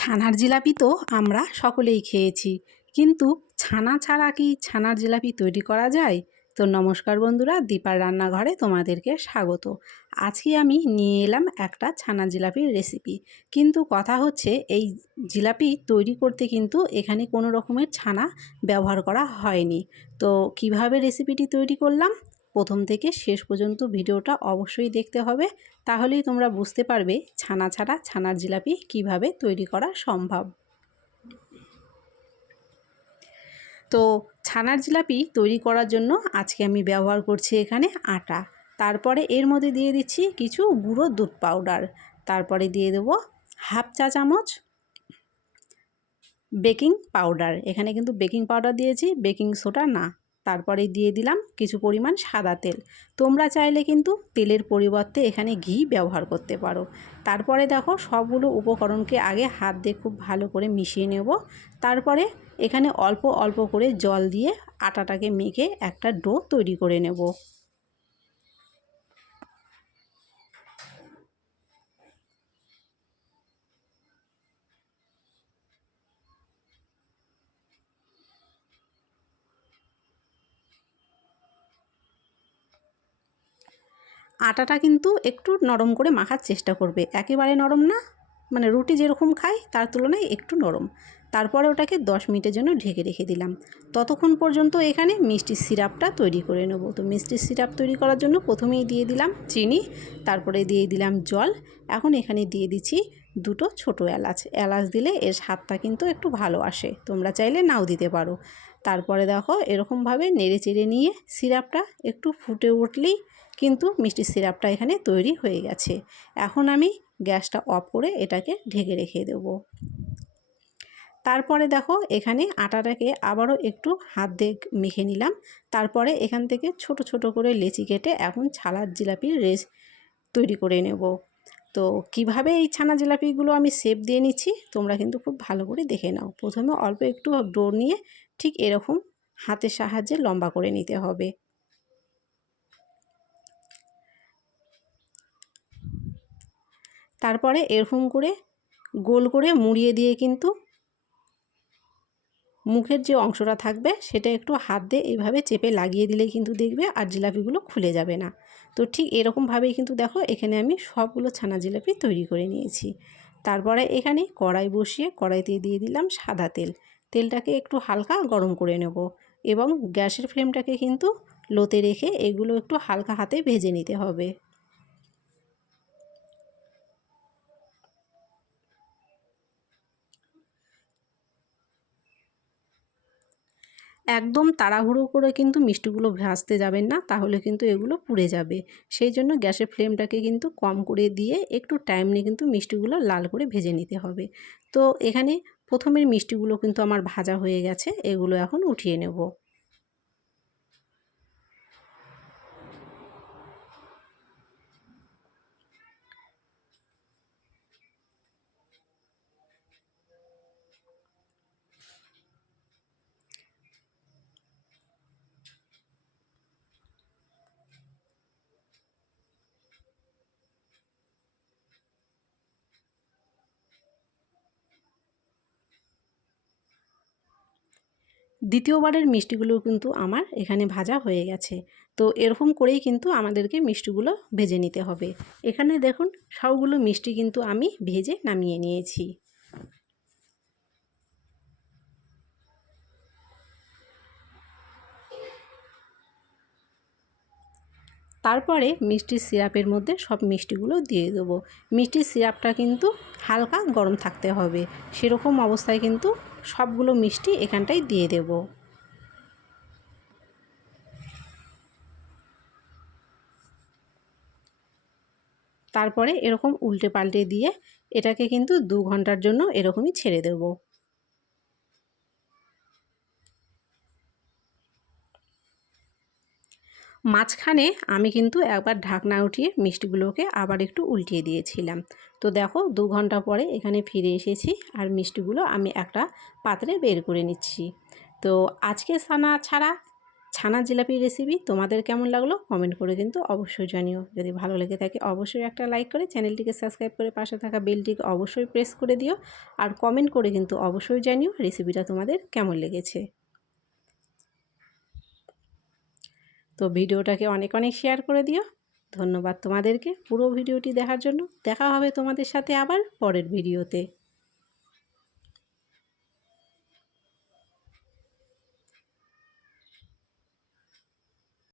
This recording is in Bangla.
ছানার জিলাপি তো আমরা সকলেই খেয়েছি। কিন্তু ছানা ছাড়া কি ছানার জিলাপি তৈরি করা যায়? তো নমস্কার বন্ধুরা, দীপার রান্নাঘরে তোমাদেরকে স্বাগত। আজকে আমি নিয়ে এলাম একটা ছানা জিলাপির রেসিপি। কিন্তু কথা হচ্ছে, এই জিলাপি তৈরি করতে কিন্তু এখানে কোনো রকমের ছানা ব্যবহার করা হয়নি। তো কীভাবে রেসিপিটি তৈরি করলাম? প্রথম থেকে শেষ পর্যন্ত ভিডিওটা অবশ্যই দেখতে হবে। তাহলেই তোমরা বুঝতে পারবে ছানা ছাড়া ছানার জিলাপি কীভাবে তৈরি করা সম্ভব। তো ছানার জিলাপি তৈরি করার জন্য আজকে আমি ব্যবহার করছি এখানে আটা। তারপরে এর মধ্যে দিয়ে দিচ্ছি কিছু গুঁড়ো দুধ পাউডার। তারপরে দিয়ে দেবো হাফ চা চামচ বেকিং পাউডার। এখানে কিন্তু বেকিং পাউডার দিয়েছি, বেকিং সোডা না। তারপরে দিয়ে দিলাম কিছু পরিমাণ সাদা তেল। তোমরা চাইলে কিন্তু তেলের পরিবর্তে এখানে ঘি ব্যবহার করতে পারো। তারপরে দেখো সবগুলো উপকরণকে আগে হাত দিয়ে খুব ভালো করে মিশিয়ে নেব। তারপরে এখানে অল্প অল্প করে জল দিয়ে আটাটাকে মেখে একটা ডো তৈরি করে নেব। আটাটা কিন্তু একটু নরম করে মাখার চেষ্টা করবে। একেবারে নরম না মানে রুটি যেরকম খাই তার তুলনায় একটু নরম। তারপরে ওটাকে দশ মিনিটের জন্য ঢেকে রেখে দিলাম। ততক্ষণ পর্যন্ত এখানে মিষ্টির সিরাপটা তৈরি করে নেব। তো মিষ্টির সিরাপ তৈরি করার জন্য প্রথমেই দিয়ে দিলাম চিনি, তারপরে দিয়ে দিলাম জল। এখন এখানে দিয়ে দিচ্ছি দুটো ছোট এলাচ। এলাচ দিলে এর স্বাদটা কিন্তু একটু ভালো আসে। তোমরা চাইলে নাও দিতে পারো। তারপরে দেখো এরকমভাবে নেড়ে চেড়ে নিয়ে সিরাপটা একটু ফুটে উঠলেই কিন্তু মিষ্টির সিরাপটা এখানে তৈরি হয়ে গেছে। এখন আমি গ্যাসটা অফ করে এটাকে ঢেকে রেখে দেব। তারপরে দেখো এখানে আটাটাকে আবারও একটু হাত দিয়ে মেখে নিলাম। তারপরে এখান থেকে ছোট ছোট করে লেচি কেটে এখন ছালার জিলাপির রেস তৈরি করে নেব। তো কীভাবে এই ছানা জিলাপিগুলো আমি শেপ দিয়ে নিচ্ছি, তোমরা কিন্তু খুব ভালো করে দেখে নাও। প্রথমে অল্প একটু ডো নিয়ে ঠিক এরকম হাতের সাহায্যে লম্বা করে নিতে হবে। তারপরে এরকম করে গোল করে মুড়িয়ে দিয়ে কিন্তু মুখের যে অংশটা থাকবে সেটা একটু হাত দিয়ে এইভাবে চেপে লাগিয়ে দিলে কিন্তু দেখবে আর জিলাপিগুলো খুলে যাবে না। তো ঠিক এরকমভাবেই কিন্তু দেখো এখানে আমি সবগুলো ছানা জিলাপি তৈরি করে নিয়েছি। তারপরে এখানে কড়াই বসিয়ে কড়াইতে দিয়ে দিলাম সাদা তেল। তেলটাকে একটু হালকা গরম করে নেব এবং গ্যাসের ফ্লেমটাকে কিন্তু লোতে রেখে এগুলো একটু হালকা হাতে ভেজে নিতে হবে। একদম তাড়াহুড়ো করে কিন্তু মিষ্টিগুলো ভাজতে যাবেন না, তাহলে কিন্তু এগুলো পুড়ে যাবে। সেই জন্য গ্যাসের ফ্লেমটাকে কিন্তু কম করে দিয়ে একটু টাইম নিয়ে কিন্তু মিষ্টিগুলো লাল করে ভেজে নিতে হবে। তো এখানে প্রথমের মিষ্টিগুলো কিন্তু আমার ভাজা হয়ে গেছে, এগুলো এখন উঠিয়ে নেব। দ্বিতীয়বারের মিষ্টিগুলো কিন্তু আমার এখানে ভাজা হয়ে গেছে। তো এরকম করেই কিন্তু আমাদেরকে মিষ্টিগুলো ভেজে নিতে হবে। এখানে দেখুন, সবগুলো মিষ্টি কিন্তু আমি ভেজে নামিয়ে নিয়েছি। তারপরে মিষ্টির সিরাপের মধ্যে সব মিষ্টিগুলো দিয়ে দেবো। মিষ্টির সিরাপটা কিন্তু হালকা গরম থাকতে হবে। সেরকম অবস্থায় কিন্তু সবগুলো মিষ্টি এখানটায় দিয়ে দেব। তারপরে এরকম উল্টে পাল্টে দিয়ে এটাকে কিন্তু দু ঘণ্টার জন্য এরকমই ছেড়ে দেবো। মাঝখানে আমি কিন্তু একবার ঢাকনা উঠিয়ে মিষ্টিগুলোকে আবার একটু উল্টিয়ে দিয়েছিলাম। তো দেখো, দু ঘণ্টা পরে এখানে ফিরে এসেছি আর মিষ্টিগুলো আমি একটা পাত্রে বের করে নিচ্ছি। তো আজকে সানা ছাড়া ছানা জিলাপির রেসিপি তোমাদের কেমন লাগল কমেন্ট করে কিন্তু অবশ্যই জানিও। যদি ভালো লেগে থাকে অবশ্যই একটা লাইক করে চ্যানেলটিকে সাবস্ক্রাইব করে পাশে থাকা বেলটিকে অবশ্যই প্রেস করে দিও। আর কমেন্ট করে কিন্তু অবশ্যই জানিও রেসিপিটা তোমাদের কেমন লেগেছে। তো ভিডিওটাকে অনেক অনেক শেয়ার করে দিও। ধন্যবাদ তোমাদেরকে পুরো ভিডিওটি দেখার জন্য। দেখা হবে তোমাদের সাথে আবার পরের ভিডিওতে।